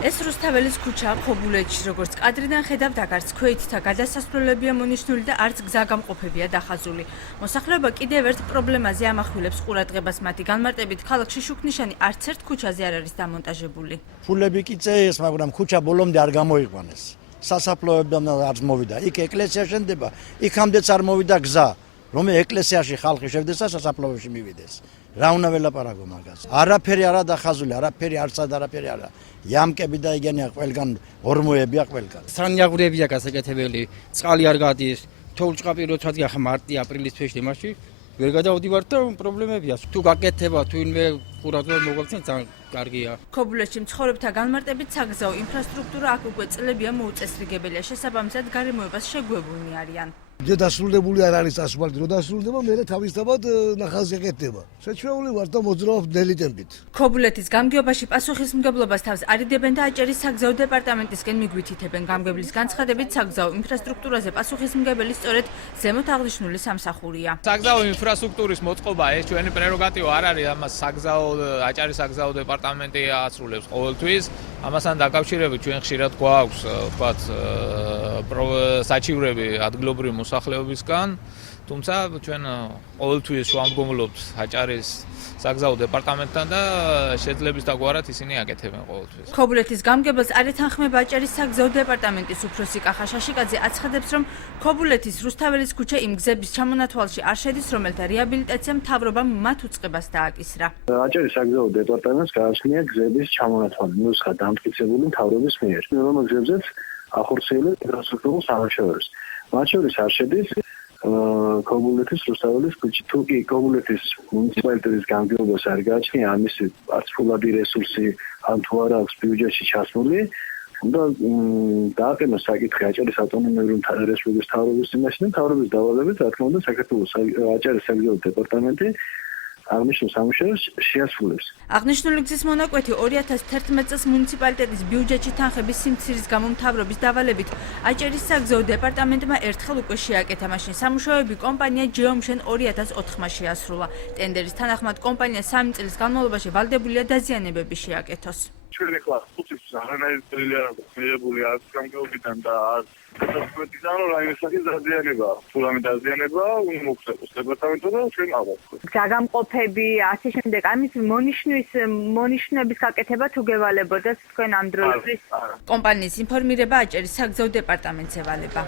ეს რუსთაველის ქუჩაა ხობულეთში, როგორც კადრიდან ხედავთ, აქ ქვეითთა გადასასვლელებია მონიშნული და არც გზაგამყოფებია დახაზული. მოსახლეობა კიდევ ერთ პრობლემაზე ამახვილებს ყურადღებას მათი განმარტებით, ქალაქში შუქნიშანი არც ერთ ქუჩაზე არ არის დამონტაჟებული. ფულები კი წეს, მაგრამ ქუჩა ბოლომდე არ გამოიყვანეს. სასაფლაოებიდან არ მოვიდა. იქ ეკლესია შენდება, იქამდეც არ მოვიდა გზა, რომ ეკლესიაში ხალხი შევდეს და სასაფლაოში მივიდეს. რა უნდა ველაპარაკო მაგას? არაფერი არა დახაზული, არაფერი არცად არაფერი არა. იამკები და იგენია ყველგან ორმოებია ყველგან. სანიაღვრებია გასაკეთებელი, წყალი არ გადის, თოვლჭყაპი როცა გახა მარტი-აპრილის თვეში იმაში ვერ გადავდივართ და პრობლემებია. თუ გაკეთება, თუ ინვე ყურადღება მოგაქცევთ, ძალიან კარგია. ქობულეთში მცხოვრებთა განმარტებით საგზაო ინფრასტრუქტურა აქ უკვე წლებია მოუწესრიგებელია, შესაბამისად გარემოებას შეგვებულნი არიან. დასრულებული არ არის ასფალტი, რომ დასრულდება, მერე თავისთავად ნახაზი ეკეთება. შეჩვეული ვარ და მოძრაობ ნელი ტემპით. ქობულეთის გამგეობაში პასუხისმგებლობას თავს არიდებენ და აჭარის საგზაო დეპარტამენტისკენ მიგვითითებენ. გამგებლის განცხადებით, საგზაო ინფრასტრუქტურაზე პასუხისმგებელი სწორედ ზემოთ აღნიშნული სამსახურია. საგზაო ინფრასტრუქტურის მოწყობა ეს ჩვენი პრეროგატივა არ არის, ამას აჭარის საგზაო დეპარტამენტი ასრულებს ყოველთვის. ამასთან დაკავშირებით ჩვენ ხშირად გვაქვს, ვთქვათ, საჩივრები ადგილობრივი მოსახლეობისგან, თუმცა ჩვენ ყოველთვის შუამდგომლობთ აჭარის საგზაო დეპარტამენტთან და შეძლების დაგვარად ისინი აკეთებენ ყოველთვის. ქობულეთის გამგებელს არ ეთანხმება აჭარის საგზაო დეპარტამენტის უფროსი კახა შაშიკაძე აცხადებს, რომ ქობულეთის რუსთაველის ქუჩა იმ გზების ჩამონათვალში არ შედის, რომელთა რეაბილიტაცია მთავრობამ მათ უწყებას დააკისრა. აჭარის საგზაო დეპარტამენტს გააჩნია გზების ჩამონათვალი ნუსხა დამტკიცებული მთავრობის მიერ, რომელ გზებზეც ახორციელებს ინფრასტრუქტურულ სამუშაოებს. მათ შორის არ შედის ქობულეთის რუსთაველის ქუჩა. თუ კი ქობულეთის მუნიციპალიტეტის გამგეობას არ გააჩნია ამისი არც ფულადი რესურსი, ან თუ არა აქვს ბიუჯეტში ჩასმული, უნდა დააყენოს საკითხი აჭარის ავტონომიური რესპუბლიკის მთავრობის წინაშე და მთავრობის დავალებით, რა თქმა უნდა, საქართველოს აჭარის საგზაო დეპარტამენტი აღნიშნულ სამუშაოს შეასრულებს. აღნიშნული გზის მონაკვეთი 2011 წელს მუნიციპალიტეტის ბიუჯეტში თანხების სიმცირის გამო მთავრობის დავალებით აჭარის საგზაო დეპარტამენტმა ერთხელ უკვე შეაკეთა. მაშინ სამუშაოები კომპანია ჯეომშენ 2004-მა შეასრულა. ტენდერის თანახმად კომპანია 3 წლის განმავლობაში ვალდებულია დაზიანებები შეაკეთოს. ჩვენ ახლა 5 წელს არანაირი წელი არ აქვს მიღებული არც გამგეობიდან და არც დაწესებიდან, რომ რაიმე სახის დაზიანება, თუ რამე დაზიანება უნდა მოხდეს დეპარტამენტო და ჩვენ ავაწყოთ. გზაგამყოფები, ასე შემდეგ, ამის მონიშნების გაკეთება თუ გევალებოდეთ თქვენ ამ დროისთვის? კომპანიის ინფორმირება აჭარის საგზაო დეპარტამენტს ევალება.